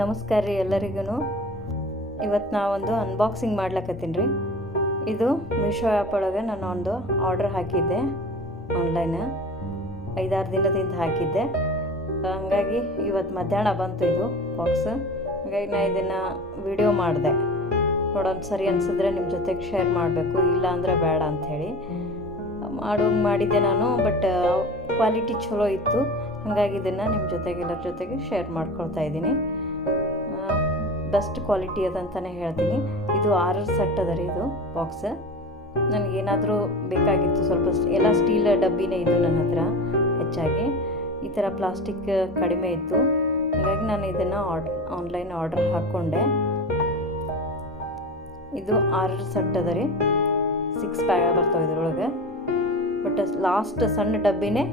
ನಮಸ್ಕಾರ ರೀ ಎಲ್ಲರಿಗೂ. ಇವತ್ತು ನಾವೊಂದು ಅನ್ಬಾಕ್ಸಿಂಗ್ ಮಾಡ್ಲಕತ್ತೀನಿ ರೀ. ಇದು ಮೀಶೋ ಆ್ಯಪ್ ಒಳಗೆ ನಾನು ಒಂದು ಆರ್ಡರ್ ಹಾಕಿದ್ದೆ. ಆನ್ಲೈನ್ 5-6 ದಿನದಿಂದ ಹಾಕಿದ್ದೆ. ಹಾಗಾಗಿ ಇವತ್ತು ಮಧ್ಯಾಹ್ನ ಬಂತು ಇದು ಬಾಕ್ಸ್. ಹಾಗಾಗಿ ನಾನು ಇದನ್ನು ವಿಡಿಯೋ ಮಾಡಿದೆ. ನೋಡೋಣ ಸರಿ ಅನಿಸಿದ್ರೆ ನಿಮ್ಮ ಜೊತೆಗೆ ಶೇರ್ ಮಾಡಬೇಕು, ಇಲ್ಲ ಅಂದರೆ ಬೇಡ ಅಂಥೇಳಿ ಮಾಡಿದ್ದೆ ನಾನು. ಬಟ್ ಕ್ವಾಲಿಟಿ ಚಲೋ ಇತ್ತು. ಹಾಗಾಗಿ ಇದನ್ನು ನಿಮ್ಮ ಎಲ್ಲರ ಜೊತೆಗೆ ಶೇರ್ ಮಾಡ್ಕೊಳ್ತಾ ಇದ್ದೀನಿ. ಬೆಸ್ಟ್ ಕ್ವಾಲಿಟಿ ಅದಂತಲೇ ಹೇಳ್ತೀನಿ. ಇದು 6 ಸೆಟ್ ಅದ ರೀ ಇದು ಬಾಕ್ಸ್. ನನಗೇನಾದರೂ ಬೇಕಾಗಿತ್ತು, ಸ್ವಲ್ಪ ಎಲ್ಲ ಸ್ಟೀಲ್ ಡಬ್ಬಿನೇ ಇದ್ದು ನನ್ನ ಹತ್ರ. ಹೆಚ್ಚಾಗಿ ಈ ಥರ ಪ್ಲಾಸ್ಟಿಕ್ ಕಡಿಮೆ ಇತ್ತು. ಹಾಗಾಗಿ ನಾನು ಇದನ್ನು ಆನ್ಲೈನ್ ಆರ್ಡರ್ ಹಾಕ್ಕೊಂಡೆ. ಇದು 6 ಸೆಟ್ ಅದ ರೀ. 6 ಪ್ಯಾಕ್ ಬರ್ತಾವೆ ಇದ್ರೊಳಗೆ. ಬಟ್ ಲಾಸ್ಟ್ ಸಣ್ಣ ಡಬ್ಬಿನೇ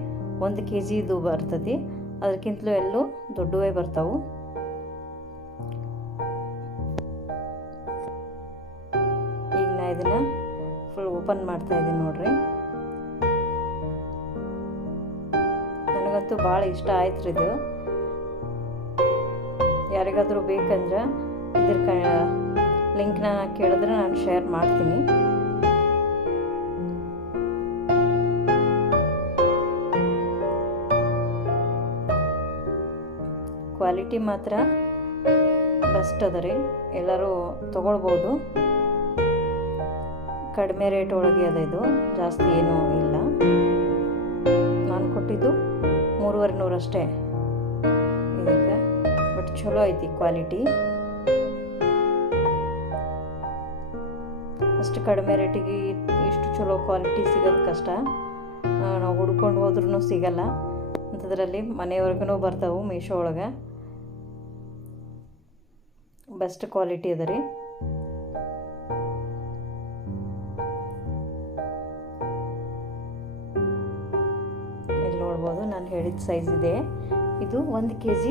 1 kg ಇದು ಬರ್ತದೆ. ಅದಕ್ಕಿಂತಲೂ ಎಲ್ಲೂ ದೊಡ್ಡವೇ ಬರ್ತಾವೆ. ಈಗ ನಾ ಇದನ್ನು ಫುಲ್ ಓಪನ್ ಮಾಡ್ತಾ ಇದ್ದೀನಿ ನೋಡ್ರಿ. ನನಗಂತೂ ಭಾಳ ಇಷ್ಟ ಆಯ್ತು ರೀ ಇದು. ಯಾರಿಗಾದರೂ ಬೇಕಂದ್ರೆ ಇದ್ರ ಲಿಂಕ್ನ ಕೇಳಿದ್ರೆ ನಾನು ಶೇರ್ ಮಾಡ್ತೀನಿ. ಕ್ವಾಲಿಟಿ ಮಾತ್ರ ಬೆಸ್ಟ್ ಅದ ರೀ. ಎಲ್ಲರೂ ತೊಗೊಳ್ಬೋದು. ಕಡಿಮೆ ರೇಟ್ ಒಳಗೆ ಅದ ಇದು, ಜಾಸ್ತಿ ಏನೂ ಇಲ್ಲ. ನಾನು ಕೊಟ್ಟಿದ್ದು 3,500 ಅಷ್ಟೇ ಇದಕ್ಕೆ. ಬಟ್ ಚಲೋ ಐತಿ ಕ್ವಾಲಿಟಿ. ಅಷ್ಟು ಕಡಿಮೆ ರೇಟಿಗೆ ಇಷ್ಟು ಚಲೋ ಕ್ವಾಲಿಟಿ ಸಿಗೋದು ಕಷ್ಟ. ನಾವು ಹುಡ್ಕೊಂಡು ಹೋದ್ರೂ ಸಿಗಲ್ಲ ಅಂಥದ್ರಲ್ಲಿ ಮನೆಯವ್ರಿಗೂ ಬರ್ತಾವೆ ಮೀಶೋ ಒಳಗೆ. ಬೆಸ್ಟ್ ಕ್ವಾಲಿಟಿ ಅದ ರೀ. ಇಲ್ಲಿ ನೋಡ್ಬೋದು, ನಾನು ಹೇಳಿದ ಸೈಜ್ ಇದೆ. ಇದು 1 kg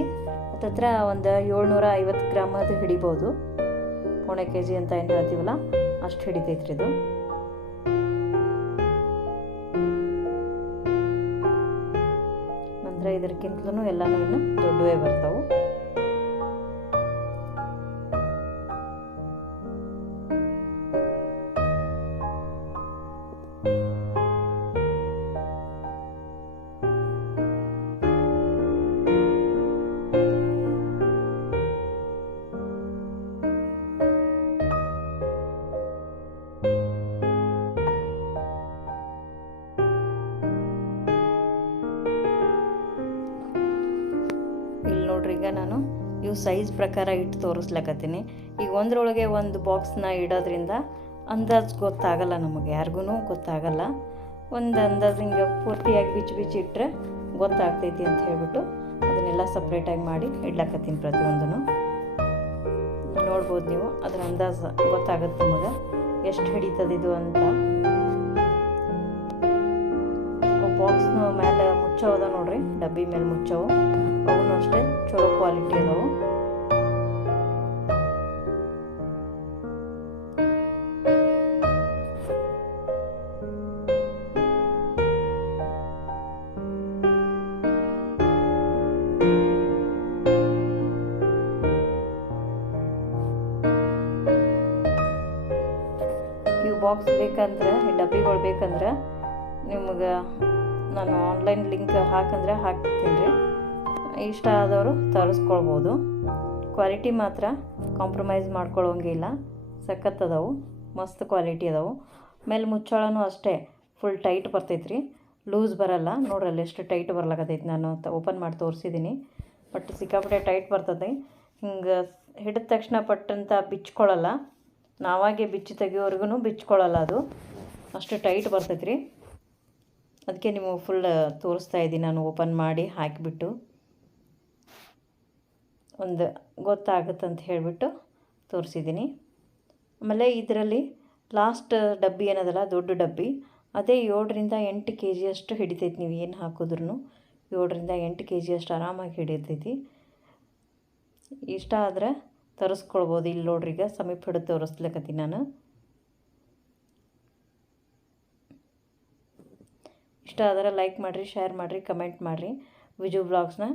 ಹತ್ತತ್ರ ಒಂದು 750 ಗ್ರಾಮ್ ಅದು ಹಿಡಿಬೋದು. 1/4 kg ಅಂತ ಏನು ಹೇಳ್ತೀವಲ್ಲ ಅಷ್ಟು ಹಿಡಿತೈತ್ರಿ ಇದು. ನಂತರ ಇದಕ್ಕಿಂತಲೂ ಎಲ್ಲನೂ ಇನ್ನು ದೊಡ್ಡವೇ ಬರ್ತಾವೆ. ನೋಡ್ರಿ, ಈಗ ನಾನು ಇವು ಸೈಜ್ ಪ್ರಕಾರ ಇಟ್ಟು ತೋರಿಸ್ಲಕತ್ತೀನಿ. ಈಗ ಒಂದರೊಳಗೆ ಒಂದು ಬಾಕ್ಸ್ನ ಇಡೋದ್ರಿಂದ ಅಂದಾಜು ಗೊತ್ತಾಗಲ್ಲ, ನಮಗೆ ಯಾರಿಗೂ ಗೊತ್ತಾಗಲ್ಲ. ಒಂದು ಅಂದಾಜು ಹಿಂಗೆ ಪೂರ್ತಿಯಾಗಿ ಬಿಚ್ಚಿ ಇಟ್ಟರೆ ಗೊತ್ತಾಗ್ತೈತಿ ಅಂತ ಹೇಳ್ಬಿಟ್ಟು ಅದನ್ನೆಲ್ಲ ಸಪ್ರೇಟಾಗಿ ಮಾಡಿ ಇಡ್ಲಕತ್ತೀನಿ. ಪ್ರತಿಯೊಂದನ್ನು ನೋಡ್ಬೋದು ನೀವು. ಅದರ ಅಂದಾಜು ಗೊತ್ತಾಗುತ್ತೆ ನಿಮಗೆ ಎಷ್ಟು ಹಿಡಿತದಿದು ಅಂತ. ಬಾಕ್ಸ್ನ ಮೇಲೆ ಮುಚ್ಚವು ಅದ ನೋಡ್ರಿ, ಡಬ್ಬಿ ಮೇಲೆ ಮುಚ್ಚವು. ಅವನು ಅಷ್ಟೇ ಚಲೋ ಕ್ವಾಲಿಟಿ ಅದಾವು. ಇವು ಬಾಕ್ಸ್ ಬೇಕಂದ್ರೆ, ಈ ಡಬ್ಬಿಗಳು ಬೇಕಂದ್ರೆ ನಿಮ್ಗೆ ನಾನು ಆನ್ಲೈನ್ ಲಿಂಕ್ ಹಾಕಂದ್ರೆ ಹಾಕ್ತೀನಿ ರೀ. ಇಷ್ಟ ಆದವರು ತರಿಸ್ಕೊಳ್ಬೋದು. ಕ್ವಾಲಿಟಿ ಮಾತ್ರ ಕಾಂಪ್ರಮೈಸ್ ಮಾಡ್ಕೊಳ್ಳೋಂಗಿಲ್ಲ. ಸಖತ್ತದವು, ಮಸ್ತ್ ಕ್ವಾಲಿಟಿ ಅದಾವು. ಮೇಲೆ ಮುಚ್ಚಳನೂ ಅಷ್ಟೇ ಫುಲ್ ಟೈಟ್ ಬರ್ತೈತೆ ರೀ, ಲೂಸ್ ಬರಲ್ಲ. ನೋಡ್ರಲ್ಲಿ ಎಷ್ಟು ಟೈಟ್ ಬರ್ಲಾಕತ್ತೈತಿ. ನಾನು ಓಪನ್ ಮಾಡಿ ತೋರಿಸಿದ್ದೀನಿ. ಬಟ್ ಸಿಕ್ಕಾಪಟ್ಟೆ ಟೈಟ್ ಬರ್ತದೆ. ಹಿಂಗೆ ಹಿಡಿದ ತಕ್ಷಣ ಪಟ್ಟಂತ ಬಿಚ್ಕೊಳ್ಳಲ್ಲ. ನಾವಾಗೆ ಬಿಚ್ಚಿ ತೆಗಿಯೋವರೆಗೂ ಬಿಚ್ಕೊಳ್ಳಲ್ಲ. ಅದು ಅಷ್ಟು ಟೈಟ್ ಬರ್ತೈತೆ ರೀ. ಅದಕ್ಕೆ ನಿಮಗೆ ಫುಲ್ ತೋರಿಸ್ತಾ ಇದ್ದೀನಿ ನಾನು ಓಪನ್ ಮಾಡಿ ಹಾಕಿಬಿಟ್ಟು. ಒಂದು ಗೊತ್ತಾಗುತ್ತಂತ ಹೇಳಿಬಿಟ್ಟು ತೋರಿಸಿದ್ದೀನಿ. ಆಮೇಲೆ ಇದರಲ್ಲಿ ಲಾಸ್ಟ್ ಡಬ್ಬಿ ಏನದಲ್ಲ, ದೊಡ್ಡ ಡಬ್ಬಿ, ಅದೇ 7ರಿಂದ 8 kg ಅಷ್ಟು ಹಿಡಿತೈತಿ. ನೀವು ಏನು ಹಾಕಿದ್ರೂ 7ರಿಂದ 8 kg ಅಷ್ಟು ಆರಾಮಾಗಿ ಹಿಡಿತೈತಿ. ಇಷ್ಟ ಆದರೆ ತರಿಸ್ಕೊಳ್ಬೋದು. ಇಲ್ಲಿ ನೋಡ್ರಿ, ಈಗ ಸಮೀಪ ಹಿಡಿದು ತೋರಿಸ್ಲಿಕ್ಕತ್ತೀನಿ ನಾನು. ಇಷ್ಟ ಆದರೆ ಲೈಕ್ ಮಾಡಿರಿ, ಶೇರ್ ಮಾಡಿರಿ, ಕಮೆಂಟ್ ಮಾಡಿರಿ. ವಿಜು ಬ್ಲಾಗ್ಸ್ನ